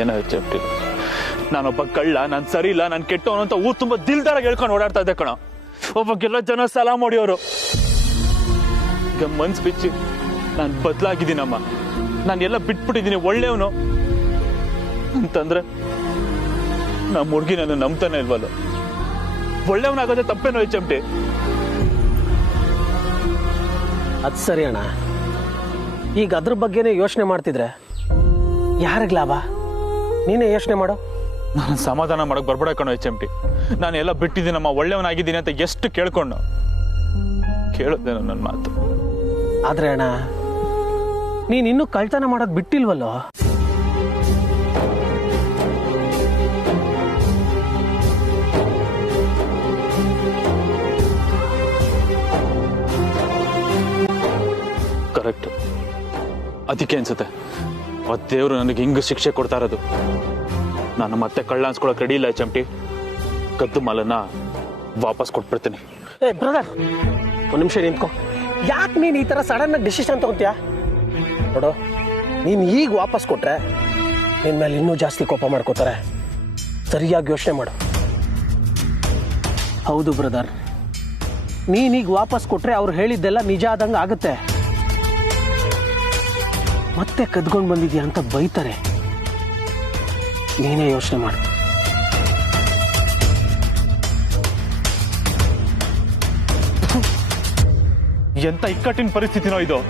ಏನಾಯ್ತು ಚಪ್ಟಿ? ನಾನೊಬ್ಬ ಕಳ್ಳ, ನಾನು ಸರಿ ಇಲ್ಲ, ನಾನು ಕೆಟ್ಟವನು ಅಂತ ಊರು ತುಂಬ ದಿಲ್ದಾರಾಗಿ ಹೇಳ್ಕೊಂಡು ಓಡಾಡ್ತಾ ಇದ್ದೆ ಕಣ. ಒಬ್ಬಗೆಲ್ಲ ಜನ ಸಾಲ ಮಾಡಿಯೋರು. ಈಗ ಮನ್ಸು ಬಿಚ್ಚಿ ನಾನು ಬದಲಾಗಿದ್ದೀನಮ್ಮ. ನಾನು ಎಲ್ಲ ಬಿಟ್ಬಿಟ್ಟಿದ್ದೀನಿ, ಒಳ್ಳೆಯವನು ಅಂತಂದ್ರೆ ನಮ್ಮ ಹುಡುಗಿ ನಾನು ನಂಬ್ತಾನೆ ಇಲ್ವಲ್ಲ. ಒಳ್ಳೆಯವನಾಗೋದೇ ತಪ್ಪೇನೋ ಚಮಟಿ? ಅದು ಸರಿ ಅಣ್ಣ. ಈಗ ಅದ್ರ ಬಗ್ಗೆನೇ ಯೋಚನೆ ಮಾಡ್ತಿದ್ರೆ ಯಾರಿಗೆ ಲಾಭ? ನೀನೇ ಯೋಚನೆ ಮಾಡು. ನಾನು ಸಮಾಧಾನ ಮಾಡಕ್ ಬರ್ಬೇಡ ಕಣೋ ಚಮಟಿ. ನಾನು ಎಲ್ಲ ಬಿಟ್ಟಿದ್ದೀನಮ್ಮ, ಒಳ್ಳೆಯವನಾಗಿದ್ದೀನಿ ಅಂತ ಎಷ್ಟು ಕೇಳ್ಕೊಂಡು ಕೇಳಿದೆ ನನ್ನ ಮಾತು. ಆದ್ರೆ ಅಣ್ಣ, ನೀನ್ ಇನ್ನೂ ಕಳ್ತನ ಮಾಡೋದು ಬಿಟ್ಟಿಲ್ವಲ್ಲೋ? ಕರೆಕ್ಟ್. ಅದಕ್ಕೆ ಅನ್ಸುತ್ತೆ ಆ ದೇವರು ನನಗೆ ಹಿಂಗ ಶಿಕ್ಷೆ ಕೊಡ್ತಾ ಇರೋದು. ನಾನು ಮತ್ತೆ ಕಳ್ಳ ಅನ್ಸ್ಕೊಳಕ್ ರೆಡಿ ಇಲ್ಲ ಚಮಟಿ. ಕದ್ದು ಮಾಲನ್ನ ವಾಪಸ್ ಕೊಟ್ಬಿಡ್ತೀನಿ. ಬ್ರದರ್, ಒಂದು ನಿಮಿಷ ನಿಂತ್ಕೊ. ಯಾಕೆ ನೀನು ಈ ಥರ ಸಡನ್ ಆಗಿ ಡಿಸಿಷನ್ ತಗೋತೀಯ? ನೋಡು, ನೀನು ಈಗ ವಾಪಸ್ ಕೊಟ್ರೆ ನಿನ್ನ ಮೇಲೆ ಇನ್ನೂ ಜಾಸ್ತಿ ಕೋಪ ಮಾಡ್ಕೋತಾರೆ. ಸರಿಯಾಗಿ ಯೋಚನೆ ಮಾಡು. ಹೌದು ಬ್ರದರ್, ನೀನೀಗ ವಾಪಸ್ ಕೊಟ್ರೆ ಅವ್ರು ಹೇಳಿದ್ದೆಲ್ಲ ನಿಜ ಆದಂಗೆ ಆಗುತ್ತೆ. ಮತ್ತೆ ಕದ್ಕೊಂಡು ಬಂದಿದ್ಯಾ ಅಂತ ಬೈತಾರೆ. ನೀನೇ ಯೋಚನೆ ಮಾಡು. ಎಂತ ಇಕ್ಕಟ್ಟಿನ ಪರಿಸ್ಥಿತಿನೋ ಇದು.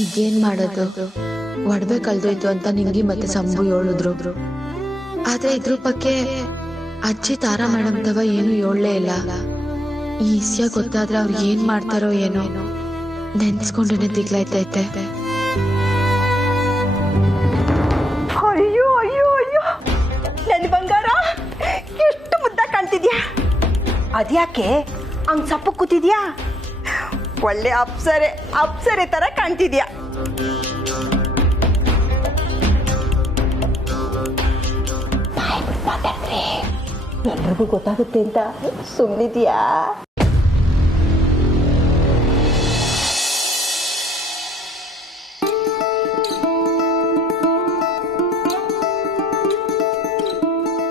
ಈಗೇನ್ ಮಾಡೋದು? ಒಡವೆ ಕಳ್ದೋಯ್ತು ಅಂತ ನಿಂಗಿ ಮತ್ತೆ ಸಂಬು ಹೇಳಿದ್ರು. ಆದ್ರೆ ಇದ್ರ ಬಗ್ಗೆ ಅಜ್ಜಿ ತಾರಾ ಮೇಡಮ್ ತವ ಏನು ಹೇಳಲೇ ಇಲ್ಲ. ಈ ವಿಷಯ ಗೊತ್ತಾದ್ರೆ ಅವ್ರು ಏನ್ ಮಾಡ್ತಾರೋ ಏನೋ ನೆನ್ಸ್ಕೊಂಡೇನೆ ದಿಗ್ಲಾಯ್ತೈತೆ. ಅಯ್ಯೋ ಅಯ್ಯೋ ಅಯ್ಯೋ, ನನ್ ಬಂಗಾರ ಎಷ್ಟು ಮುದ್ದ ಕಾಣ್ತಿದ್ಯಾ. ಅದ್ಯಾಕೆ ಹಂಗ್ ಸಪ್ಪು ಕೂತಿದ್ಯಾ? ಒಳ್ಳೆ ಅಪ್ಸರೆ ತರ ಕಾಣ್ತಿದ್ಯಾ. ಮಾತಾಡ್ರೆ ಎಲ್ರಿಗೂ ಗೊತ್ತಾಗುತ್ತೆ ಅಂತ ಸುಮ್ಮನಿದ್ಯಾ?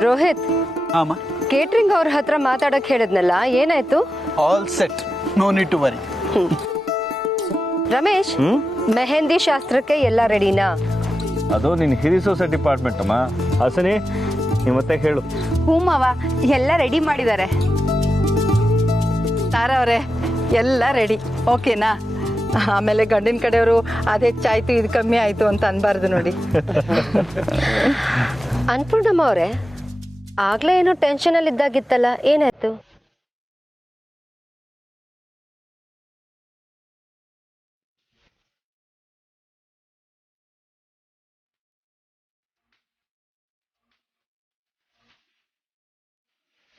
ರೋಹಿತ್, ಕೇಟ್ರಿಂಗ್ ಅವ್ರ ಹತ್ರ ಮಾತಾಡಕ್ ಹೇಳಿದ್ನಲ್ಲ, ಏನಾಯ್ತು? All set, no need to worry. Ramesh, mehndi ಶಾಸ್ತ್ರಕ್ಕೆ ಎಲ್ಲ ರೆಡಿನಾ? ಅದು ನಿನ್ನ ಹಿರಿ ಸೊಸೈಟಿ ಡಿಪಾರ್ಟ್ಮೆಂಟ್ ಅಮ್ಮ. ಹಾಸನಿ, ನೀವು ಮತ್ತೆ ಹೇಳು. ಹ್ಞೂ ಮಾವ, ಎಲ್ಲ ರೆಡಿ ಮಾಡಿದ್ದಾರೆ. ತಾರಾ ಅವರೇ, ಎಲ್ಲ ರೆಡಿ, ಓಕೆನಾ? ಆಮೇಲೆ ಗಂಡಿನ ಕಡೆಯವರು ಅದು ಹೆಚ್ಚಾಯ್ತು ಇದು ಕಮ್ಮಿ ಆಯ್ತು ಅಂತ ಅನ್ಬಾರ್ದು ನೋಡಿ. ಅನ್ಪೂರ್ಣಮ್ಮ ಅವರೇ, ಆಗ್ಲೇ ಏನೋ ಟೆನ್ಷನ್ ಅಲ್ಲಿ ಇದ್ದಾಗಿತ್ತಲ್ಲ, ಏನಾಯ್ತು?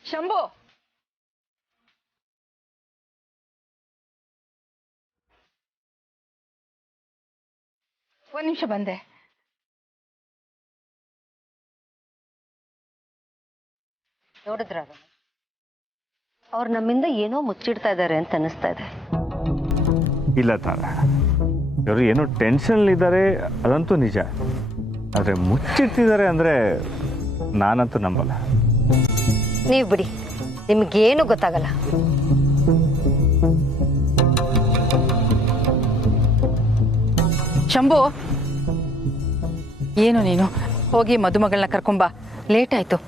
ಶಂಭು, ಒಂದ್ ನಿಮಿಷ ಬಂದೆ. ನೋಡಿದ್ರ, ಅವ್ರು ನಮ್ಮಿಂದ ಏನೋ ಮುಚ್ಚಿಡ್ತಾ ಇದ್ದಾರೆ ಅಂತ ಅನಿಸ್ತಾ ಇದೆ. ಇಲ್ಲ ತಾರ, ಇವರು ಏನೋ ಟೆನ್ಷನ್ ಇದ್ದಾರೆ, ಅದಂತೂ ನಿಜ. ಆದರೆ ಮುಚ್ಚಿಟ್ಟಿದ್ದಾರೆ ಅಂದರೆ ನಾನಂತೂ ನಂಬಲ್ಲ. ನೀವು ಬಿಡಿ, ನಿಮ್ಗೇನು ಗೊತ್ತಾಗಲ್ಲ. ಶಂಭು, ಏನು ನೀನು ಹೋಗಿ ಮದುಮಗಳನ್ನ ಕರ್ಕೊಂಬಾ, ಲೇಟ್ ಆಯ್ತು.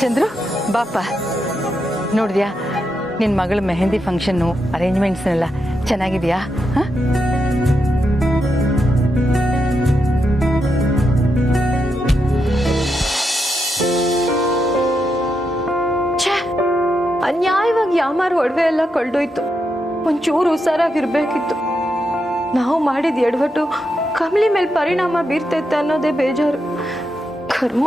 ಚಂದ್ರು ಬಾಪ, ನೋಡಿದ್ಯಾ ನಿನ್ನ ಮಗಳ ಮೆಹಂದಿ ಫಂಕ್ಷನ್ನು ಅರೇಂಜ್ಮೆಂಟ್ಸ್ನೆಲ್ಲ ಚೆನ್ನಾಗಿದೆಯಾ? ಹಾಂ, ಅನ್ಯಾಯವಾಗಿ ಯಾಮಾರು ಒಡವೆ ಎಲ್ಲ ಕಳ್ದೋಯ್ತು. ಒಂಚೂರು ಹುಷಾರಾಗಿರ್ಬೇಕಿತ್ತು. ನಾವು ಮಾಡಿದ ಎಡವಟ್ಟು ಕಮಲಿ ಮೇಲೆ ಪರಿಣಾಮ ಬೀರ್ತೈತೆ ಅನ್ನೋದೇ ಬೇಜಾರು. ಕರ್ಮ.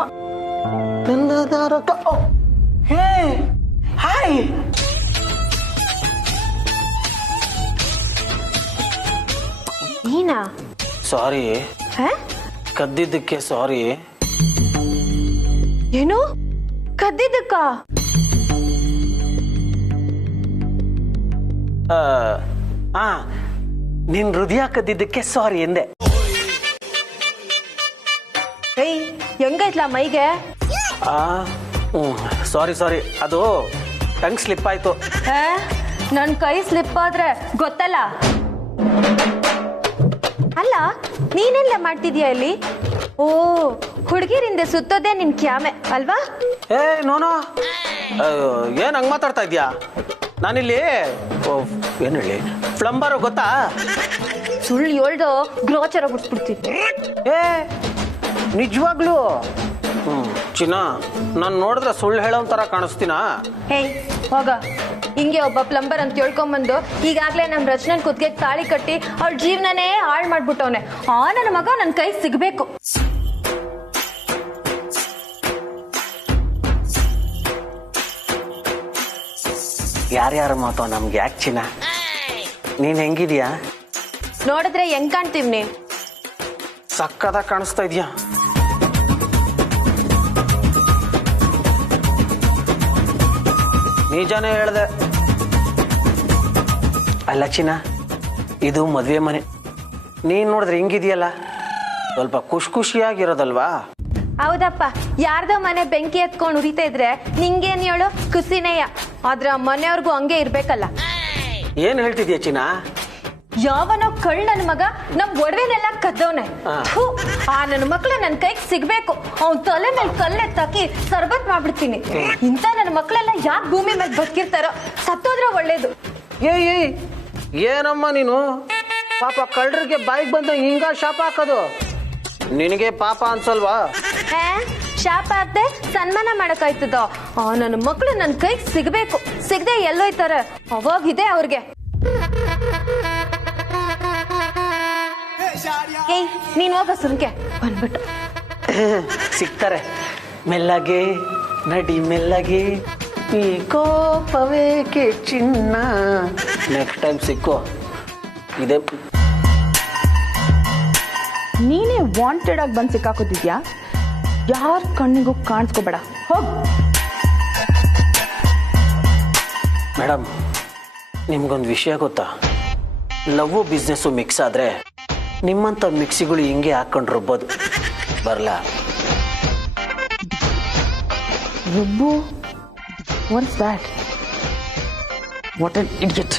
ಹಾಯ್, ನೀನಾ? ಸಾರಿ, ಕದ್ದಿದ್ದಕ್ಕೆ ಸಾರಿ. ಏನು ಕದ್ದಿದ್ದಕ್ಕ? ನಿನ್ ಹೃದಯ ಕದ್ದಿದ್ದಕ್ಕೆ ಸಾರಿ ಎಂದೆ. ಏಯ್, ಹೆಂಗೈತ್ಲಾ ಮೈಗೆ? ಸಾರಿ ಸಾರಿ, ಅದು ಟಂಗ್ ಸ್ಲಿಪ್ ಆಯ್ತು. ನನ್ ಕೈ ಸ್ಲಿಪ್ ಆದ್ರೆ ಗೊತ್ತಲ್ಲ. ಅಲ್ಲ, ನೀನೆಲ್ಲ ಮಾಡ್ತಿದ್ಯಾ ಇಲ್ಲಿ? ಓ, ಹುಡುಗಿರಿಂದ ಸುತ್ತೋದೇ ನಿನ್ ಕ್ಯಾಮೆ ಅಲ್ವಾ? ಏ ನೋನೋ, ಏನ್ ಹಂಗ್ ಮಾತಾಡ್ತಾ ಇದ್ಯಾ? ನಾನಿಲ್ಲಿ ಏನು ಹೇಳಿ, ಪ್ಲಂಬರ್ ಗೊತ್ತಾ? ಸುಳ್ಳು ಹೇಳ್ದು ಗ್ರೋಚರ ಬಿಟ್ಬಿಡ್ತಿದ್ದೆ. ಏ ನಿಜವಾಗ್ಲು ಚಿನ್ನ, ನಾನು ನೋಡಿದ್ರೆ ಸುಳ್ಳು ಹೇಳೋ ತರ ಕಾಣಿಸ್ತೀನಾ? ಹೇಯ್ ಹೋಗ, ಹಿಂಗೆ ಒಬ್ಬ ಪ್ಲಂಬರ್ ಅಂತ ತಿಳ್ಕೊಂಬಂದು ಈಗಾಗ್ಲೇ ನಮ್ ರಚನನ್ ಕುತ್ತಿಗೆ ತಾಳಿ ಕಟ್ಟಿ ಅವ್ಳ ಜೀವನನೇ ಹಾಳು ಮಾಡ್ಬಿಟ್ಟವನೆ. ನನ್ನ ಮಗ ನನ್ ಕೈ ಸಿಗ್ಬೇಕು. ಯಾರ್ಯಾರ ಮಾತೋ ನಮ್ಗೆ ಯಾಕೆ ಚಿನ್ನ? ನೀನ್ ಹೆಂಗಿದ್ಯಾ? ನೋಡಿದ್ರೆ ಹೆಂಗ್ ಕಾಣ್ತೀವಿ? ನೀನ್ ಸಕ್ಕದ ಕಾಣಿಸ್ತಾ ಇದ್ಯಾ. ನಿಜಾನೇ ಹೇಳ್ದೆ. ಅಲ್ಲ ಚಿನ್ನ, ಇದು ಮದ್ವೆ ಮನೆ. ನೀನ್ ನೋಡಿದ್ರೆ ಹಿಂಗಿದೆಯಲ್ಲ, ಸ್ವಲ್ಪ ಖುಷಿಯಾಗಿರೋದಲ್ವಾ? ಹೌದಪ್ಪ, ಯಾರ್ದೋ ಮನೆ ಬೆಂಕಿ ಎತ್ಕೊಂಡು ಉರಿತಾ ಇದ್ರೆ ನಿಂಗೇನ್ ಹೇಳು, ಖುಷಿನೇಯ. ಆದ್ರ ಮನೆಯವ್ರಿಗೂ ಹಂಗೆ ಇರ್ಬೇಕಲ್ಲ. ಏನ್ ಹೇಳ್ತಿದ್ಯಾ ಚಿನ್ನ? ಯಾವನೋ ಕಳ್ ನನ್ ಮಗ ನಮ್ ಒಡವೆನೆಲ್ಲ ಕದ್ದವನೆ. ನನ್ನ ಮಕ್ಳು ನನ್ ಕೈಗೆ ಸಿಗ್ಬೇಕು. ಅವ್ನ್ ತಲೆ ಮೇಲೆ ಕಲ್ಲೆತ್ತಾಕಿ ಸರ್ಬತ್ ಮಾಡ್ಬಿಡ್ತೀನಿ. ಇಂತ ನನ್ನ ಮಕ್ಳೆಲ್ಲ ಯಾಕೆ ಭೂಮಿ ಮೇಲೆ ಬದುಕಿರ್ತಾರೋ, ಸತ್ತೋದ್ರೆ ಒಳ್ಳೇದು. ಏಯ್ ಏನಮ್ಮ ನೀನು? ಪಾಪ ಕಳ್ಳರಿಗೆ ಬಾಯಿಗೆ ಬಂದ ಹಿಂಗ ಶಾಪ ಹಾಕೋದು ನಿನಗೆ ಪಾಪ ಅನ್ಸಲ್ವಾ? ಶಾಪ ಹಾಕ್ದೆ ಸನ್ಮಾನ ಮಾಡಕ್ಕಾಯ್ತದ? ನನ್ನ ಮಕ್ಳು ನನ್ ಕೈಗೆ ಸಿಗ್ಬೇಕು. ಸಿಗದೆ ಎಲ್ಲೋಯ್ತಾರೆ, ಅವಾಗಿದೆ ಅವ್ರಿಗೆ. ಏಯ್ ನೀನ್ ಹೋಗ ಸುಮ್ಕೆ ಬಂದ್ಬಿಟ್ಟು. ಸಿಗ್ತಾರೆ ಮೆಲ್ಲಗೆ, ನಡಿ ಮೆಲ್ಲಗೆ, ಈ ಕೋಪವೇಕೆ ಚಿನ್ನ. ನೆಕ್ಸ್ಟ್ ಟೈಮ್ ಸಿಕ್ಕೋ. ಇದೆ ನೀನೇ ವಾಂಟೆಡ್ ಆಗಿ ಬಂದು ಸಿಕ್ಕಾಕೋತಿದ್ಯಾ? ಯಾರ ಕಣ್ಣಿಗೂ ಕಾಣಿಸ್ಕೋಬೇಡ, ಹೋಗ್. ಮೇಡಮ್, ನಿಮ್ಗೊಂದು ವಿಷಯ ಗೊತ್ತಾ? ಲವ್ ಬಿಸ್ನೆಸ್ಸು ಮಿಕ್ಸ್ ಆದ್ರೆ ನಿಮ್ಮಂತ ಮಿಕ್ಸಿಗಳು ಹಿಂಗೆ ಹಾಕೊಂಡು ರುಬ್ಬೋದು. ಬರಲ್ಲ ರುಬ್ಬು? What's that? What an idiot.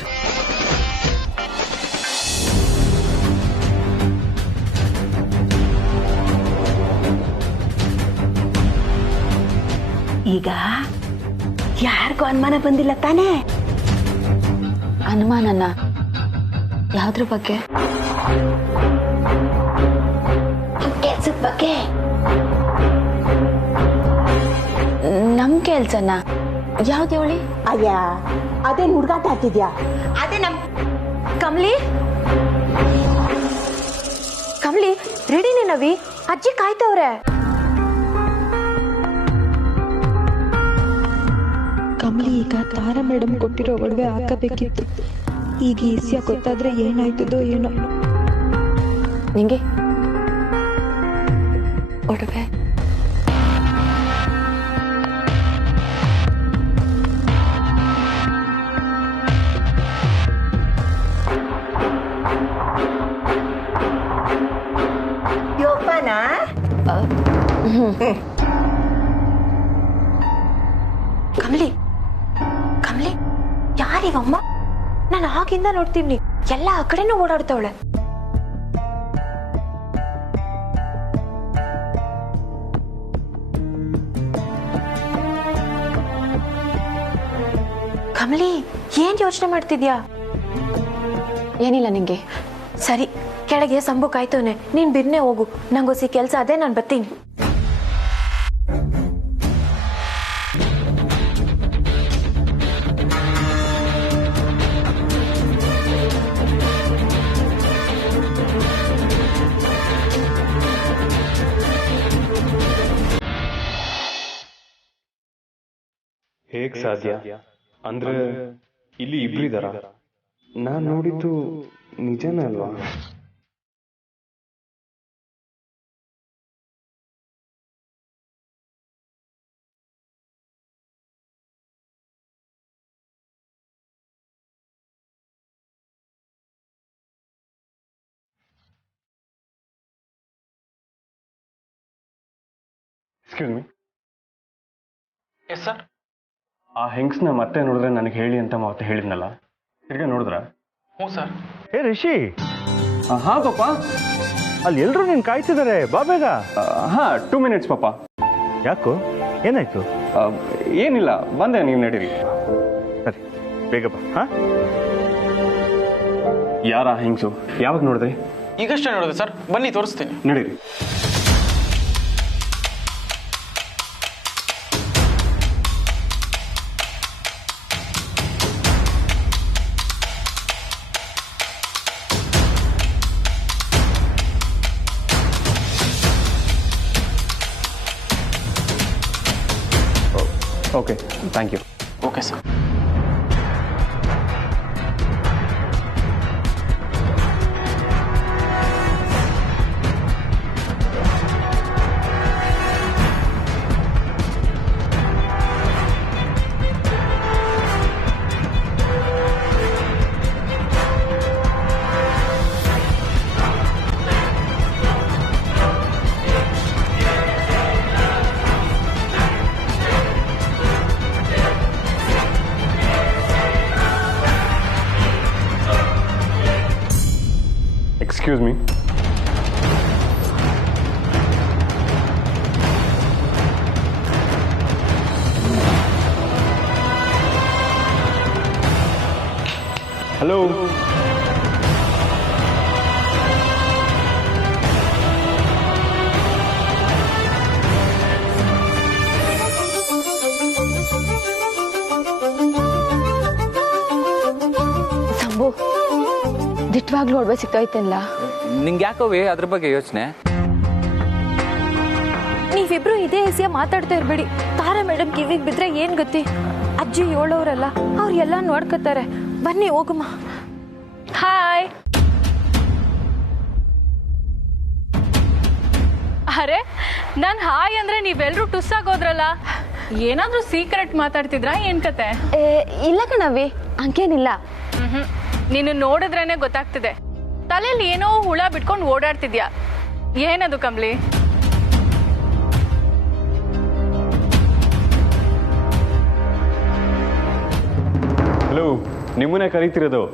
ಈಗ ಯಾರಿಗೂ ಅನುಮಾನ ಬಂದಿಲ್ಲ ತಾನೇ? ಅನುಮಾನನ? ಯಾವ್ದ್ರ ಬಗ್ಗೆ? ಕೆಲ್ಸದ ಬಗ್ಗೆ. ನಮ್ ಕೆಲ್ಸನ? ಯಾವ್ದು ಹೇಳಿ? ಅಯ್ಯ, ಅದೇನ್ ಹುಡುಗಾಟ ಹಾಕಿದ್ಯಾ? ಅದೇ ನಮ್ ಕಮ್ಲಿ. ಕಮ್ಲಿ ರೆಡಿನೇ ನವಿ? ಅಜ್ಜಿ ಕಾಯ್ತವ್ರೆ. ಕಮಲಿ ಈಗ ತಾರಾ ಮೇಡಮ್ ಕೊಟ್ಟಿರೋ ಒಡವೆ ಹಾಕಬೇಕಿತ್ತು. ಈಗ ಈಸಿಯಾಗಿ ಗೊತ್ತಾದ್ರೆ ಏನಾಯ್ತದೋ ಏನೋ. ನಿಂಗೆ ಒಡವೆ ಯೋಪಾನ? ಕಮಲಿ, ಕಮಲಿ ಯಾರಿಗಮ್ಮ? ನಾನು ಆಗಿಂದ ನೋಡ್ತೀನಿ, ಎಲ್ಲ ಆ ಕಡೆನೂ ಓಡಾಡ್ತಾವಳೆ. ಕಮಲಿ ಏನ್ ಯೋಚನೆ ಮಾಡ್ತಿದ್ಯಾ? ಏನಿಲ್ಲ ನಿಂಗೆ. ಸರಿ, ಕೆಳಗೆ ಸಂಬು ಕಾಯ್ತವನೆ, ನೀನ್ ಬಿರ್ನೆ ಹೋಗು. ನಂಗೋಸಿ ಕೆಲ್ಸ ಅದೇ, ನಾನು ಬರ್ತೀನಿ. ಹೇಗ್ ಸಾಧ್ಯ ಅಂದ್ರೆ ಇಲ್ಲಿ ಇಬ್ರಿದಾರ? ನಾನ್ ನೋಡಿದ್ದು ನಿಜನೇ ಅಲ್ವಾ? Excuse me. Yes sir. ಆ ಹೆಂಗ್ಸ್ನ ಮತ್ತೆ ನೋಡಿದ್ರೆ ನನಗೆ ಹೇಳಿ ಅಂತ ಮತ್ತೆ ಹೇಳಿದ್ನಲ್ಲ, ತಿರ್ಗಾ ನೋಡಿದ್ರ? ಹ್ಞೂ ಸರ್. ಏ ರಿಷಿ. ಹಾ ಪಾಪ, ಅಲ್ಲಿ ಎಲ್ರು ನೀನ್ ಕಾಯ್ತಿದ್ದಾರೆ, ಬಾ ಬೇಗ. ಹಾ 2 minutes ಪಾಪ. ಯಾಕೋ, ಏನಾಯ್ತು? ಏನಿಲ್ಲ, ಬಂದೆ, ನೀವು ನಡೀರಿ. ಸರಿ, ಬೇಗ ಬಾ. ಹಾ, ಯಾರ ಹೆಂಗ್ಸು? ಯಾವಾಗ ನೋಡಿದ್ರಿ? ಈಗಷ್ಟೇ ನೋಡಿದೆ ಸರ್, ಬನ್ನಿ ತೋರಿಸ್ತೀನಿ. ನಡೀರಿ. Okay, thank you. Okay sir. Excuse me. Hello. Sambu, ದಿಟ್ಟವಾಗ್ಲೂ ಒಡವೆ ಸಿಕ್ತೈತಲ್ಲ. ನಿಂಗೆ ಯಾಕವೇ ಅದ್ರ ಬಗ್ಗೆ ಯೋಚನೆ? ನೀವಿಬ್ರು ಇದೇ ಹೆಸೆಯ ಮಾತಾಡ್ತಾ ಇರ್ಬೇಡಿ. ತಾರಾ ಮೇಡಮ್ ಕಿವಿಗೆ ಬಿದ್ರೆ ಏನ್ ಗತಿ? ಅಜ್ಜಿ ಹೇಳೋರಲ್ಲ, ಅವ್ರು ಎಲ್ಲ ನೋಡ್ಕೊತಾರೆ. ಬನ್ನಿ ಹೋಗಮ್ಮ. ಹಾಯ್. ಅರೆ, ನಾನು ಹಾಯ್ ಅಂದ್ರೆ ನೀವೆಲ್ಲರೂ ಟುಸ್ಸಾಗೋದ್ರಲ್ಲ. ಏನಾದ್ರೂ ಸೀಕ್ರೆಟ್ ಮಾತಾಡ್ತಿದ್ರಾ, ಏನ್ ಕತೆ? ಇಲ್ಲ ಕಣವಿ, ಹಂಗೇನಿಲ್ಲ. ನೀನು ನೋಡಿದ್ರೇನೆ ಗೊತ್ತಾಗ್ತಿದೆ, ತಲೆಯಲ್ಲಿ ಏನೋ ಹುಳ ಬಿಟ್ಕೊಂಡು ಓಡಾಡ್ತಿದ್ಯಾ. ಏನದು ಕಮ್ಲಿ? ಹಲೋ, ನಿಮ್ಮನ್ನೇ ಕರೀತಿರೋದು.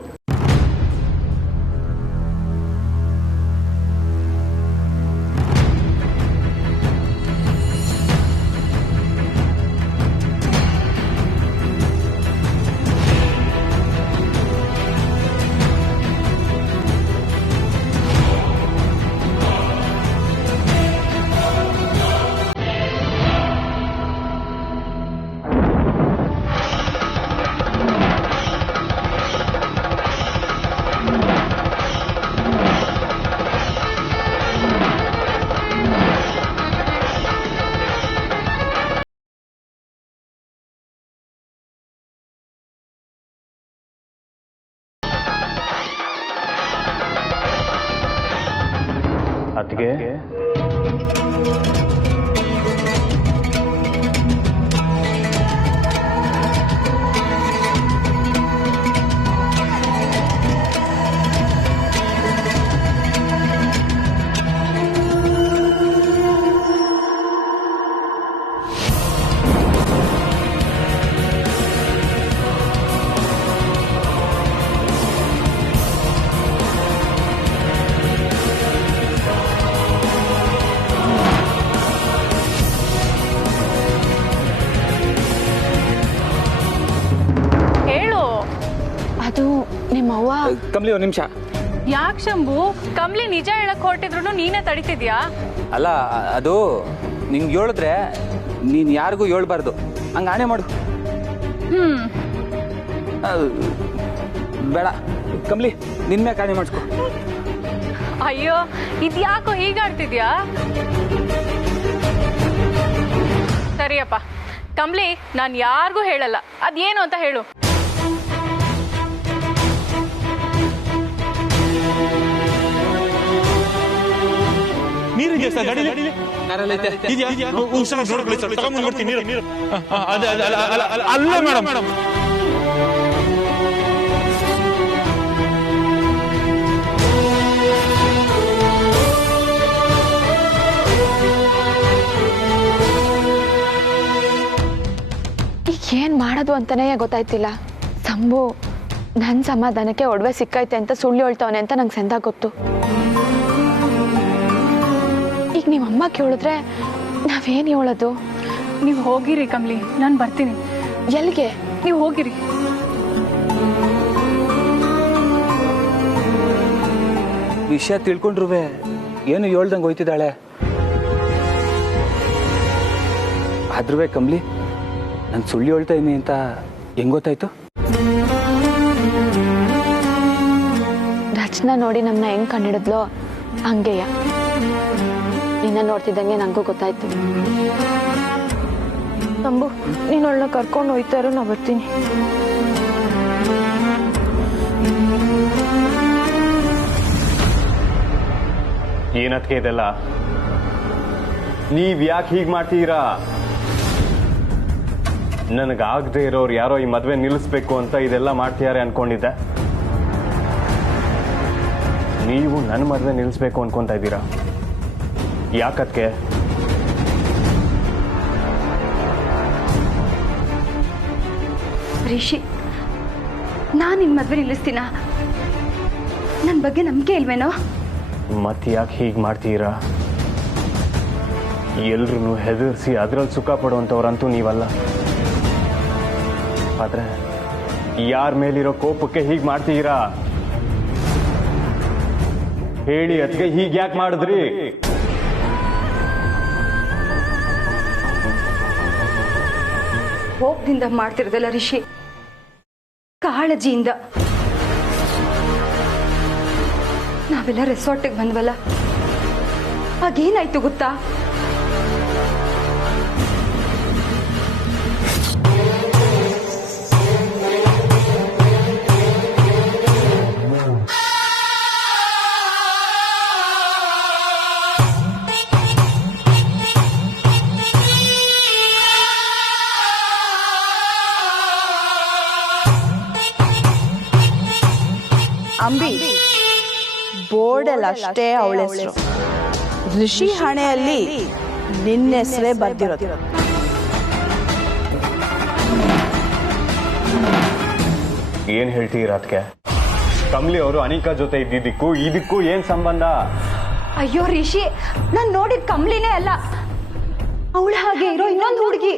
ಅತ್ತಿಗೆ, ಕಮ್ಲಿ ಒಂದು ನಿಮಿಷ. ಯಾಕೆ ಶಂಭು? ಕಮ್ಲಿ ನಿಜ ಹೇಳಕ್ ಹೊರಟಿದ್ರು ನೀನೇ ತಡಿತಿದ್ಯಾ? ಅಲ್ಲ ಅದು ನಿಂಗೆ ಹೇಳಿದ್ರೆ ನೀನು ಯಾರಿಗೂ ಹೇಳ್ಬಾರ್ದು, ಹಂಗೆ ಆಣೆ ಮಾಡು. ಬೇಡ ಕಮ್ಲಿ, ನಿನ್ ಮ್ಯಾಕೆ ಆಣೆ ಮಾಡಿಸ್ಕೊ. ಅಯ್ಯೋ ಇದ್ಯಾಕೋ ಹೀಗಾಡ್ತಿದ್ಯಾ? ಸರಿಯಪ್ಪ ಕಮ್ಲಿ, ನಾನು ಯಾರಿಗೂ ಹೇಳಲ್ಲ. ಅದೇನು ಅಂತ ಹೇಳು. ನೀರಿದೆಯಾ ಸರ್ ಗಾಡಿಲಿ? ಇದೆಯಾ? ನೋಡ್ಕೊಳ್ಳಿ ಸರ್, ತಗೊಂಡ್ಬರ್ತೀನಿ ನೀರು. ಅಲ್ಲ ಮೇಡಮ್. ಏನ್ ಮಾಡೋದು ಅಂತಾನೆ ಗೊತ್ತಾಯ್ತಿಲ್ಲ. ಸಂಭು ನನ್ನ ಸಮಾಧಾನಕ್ಕೆ ಒಡವೆ ಸಿಕ್ಕೈತೆ ಅಂತ ಸುಳ್ಳು ಹೇಳ್ತವನೆ ಅಂತ ನಂಗೆ ಸಂದ ಗೊತ್ತು. ಈಗ ನಿಮ್ಮಮ್ಮ ಕೇಳಿದ್ರೆ ನಾವೇನು ಹೇಳೋದು? ನೀವು ಹೋಗಿರಿ ಕಮ್ಲಿ, ನಾನು ಬರ್ತೀನಿ. ಎಲ್ಲಿಗೆ? ನೀವು ಹೋಗಿರಿ. ವಿಷಯ ತಿಳ್ಕೊಂಡ್ರುವೆ ಏನು ಹೇಳ್ದಂಗೆ ಹೋಯ್ತಿದ್ದಾಳೆ. ಆದ್ರೂ ಕಮ್ಲಿ, ನಾನು ಸುಳ್ಳು ಹೇಳ್ತಾ ಇದೀನಿ ಅಂತ ಹೆಂಗ್ ಗೊತ್ತಾಯ್ತು? ರಚನಾ ನೋಡಿ ನಮ್ಮನ್ನ ಹೆಂಗ್ ಕಂಡಿಡಿದ್ಲೋ ಹಂಗೆಯ. ನಿನ್ನ ನೋಡ್ತಿದ್ದಂಗೆ ನಂಗೂ ಗೊತ್ತಾಯ್ತು. ನಂಬು, ನೀನು ಅವಳನ್ನ ಕರ್ಕೊಂಡು ಹೋಯ್ತಾ ಇರೋ, ನಾ ಬರ್ತೀನಿ. ಏನತ್ಕೆ ಇದೆಲ್ಲ? ನೀವ್ ಯಾಕೆ ಹೀಗ್ ಮಾಡ್ತೀರಾ? ನನಗಾಗದೆ ಇರೋರು ಯಾರೋ ಈ ಮದ್ವೆ ನಿಲ್ಲಿಸ್ಬೇಕು ಅಂತ ಇದೆಲ್ಲ ಮಾಡ್ತಿದ್ದಾರೆ ಅನ್ಕೊಂಡಿದ್ದೆ. ನೀವು ನನ್ನ ಮದ್ವೆ ನಿಲ್ಲಿಸ್ಬೇಕು ಅನ್ಕೊಂತ ಇದ್ದೀರಾ? ಯಾಕತ್ಕೆ? ರಿಷಿ, ನಾನು ನಿನ್ನ ಮದ್ವೆ ನಿಲ್ಲಿಸ್ತೀನ? ನನ್ನ ಬಗ್ಗೆ ನಂಬಿಕೆ ಇಲ್ವೇನೋ? ಮತ್ತೆ ಯಾಕೆ ಹೀಗೆ ಮಾಡ್ತೀರಾ? ಎಲ್ರೂ ಹೆದರ್ಸಿ ಅದ್ರಲ್ಲಿ ಸುಖ ಪಡುವಂಥವ್ರಂತೂ ನೀವಲ್ಲ. ಆದ್ರೆ ಯಾರ ಮೇಲಿರೋ ಕೋಪಕ್ಕೆ ಹೀಗೆ ಮಾಡ್ತೀರಾ? ಹೇಳಿ ಅದಕ್ಕೆ ಹೀಗೆ ಯಾಕೆ ಮಾಡಿದ್ರಿ? ಕೋಪದಿಂದ ಮಾಡ್ತಿರೋದಲ್ಲ ರಿಷಿ, ಕಾಳಜಿಯಿಂದ. ನಾವೆಲ್ಲ ರೆಸಾರ್ಟಿಗೆ ಬಂದ್ವಲ್ಲ, ಆಗೇನಾಯ್ತು ಗೊತ್ತಾ? ಅಂಬಿ, ಬೋರ್ಡಲ್ಲಿ ಅಷ್ಟೇ ಅವಳ ಹೆಸರು, ಋಷಿ ಹಣೆಯಲ್ಲಿ ನಿನ್ನ ಹೆಸರೇ ಬರ್ದಿರೋದು. ಏನ್ ಹೇಳ್ತೀರಾ ಅದಕ್ಕೆ? ಕಮ್ಲಿ ಅವರು ಅನಿಕಾ ಜೊತೆ ಇದ್ದಿದ್ದಕ್ಕೂ ಇದಕ್ಕೂ ಏನ್ ಸಂಬಂಧ? ಅಯ್ಯೋ ರಿಷಿ, ನಾನ್ ನೋಡಿದ ಕಮ್ಲಿನೇ ಅಲ್ಲ, ಅವಳ ಹಾಗೆ ಇರೋ ಇನ್ನೊಂದು ಹುಡುಗಿ.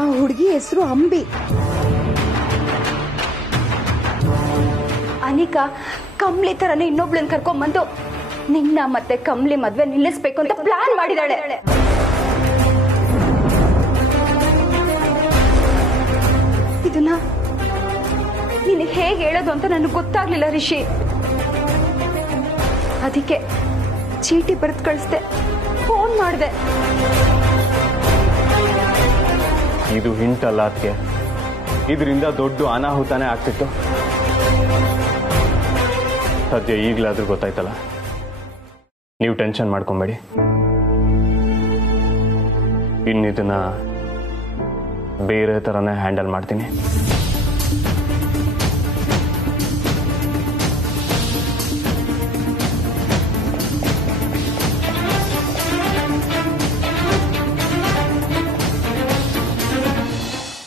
ಆ ಹುಡುಗಿ ಹೆಸರು ಅಂಬಿ. ಅನಿಕಾ ಕಮ್ಲಿ ತರನೇ ಇನ್ನೊಬ್ಳನ್ನ ಕರ್ಕೊಂಡ್ಬಂದು ನಿನ್ನ ಮತ್ತೆ ಕಮ್ಲಿ ಮದ್ವೆ ನಿಲ್ಲಿಸ್ಬೇಕು ಅಂತ ಪ್ಲಾನ್ ಮಾಡಿದಾಳೆ. ಇದನ್ನ ನೀನು ಹೇಗೆ ಹೇಳೋದು ಅಂತ ನನಗೆ ಗೊತ್ತಾಗ್ಲಿಲ್ಲ ರಿಷಿ. ಅದಕ್ಕೆ ಚೀಟಿ ಬರೆದು ಕಳಿಸ್ದೆ, ಫೋನ್ ಮಾಡಿದೆ. ಇದು ಹಿಂಟಲ್ಲ ಅದಕ್ಕೆ, ಇದರಿಂದ ದೊಡ್ಡ ಅನಾಹುತನೇ ಆಗ್ತಿತ್ತು. ಸದ್ಯ ಈಗಲಾದ್ರೂ ಗೊತ್ತಾಯ್ತಲ್ಲ, ನೀವು ಟೆನ್ಷನ್ ಮಾಡ್ಕೊಬೇಡಿ. ಇನ್ನಿದನ್ನ ಬೇರೆ ಥರನೇ ಹ್ಯಾಂಡಲ್ ಮಾಡ್ತೀನಿ.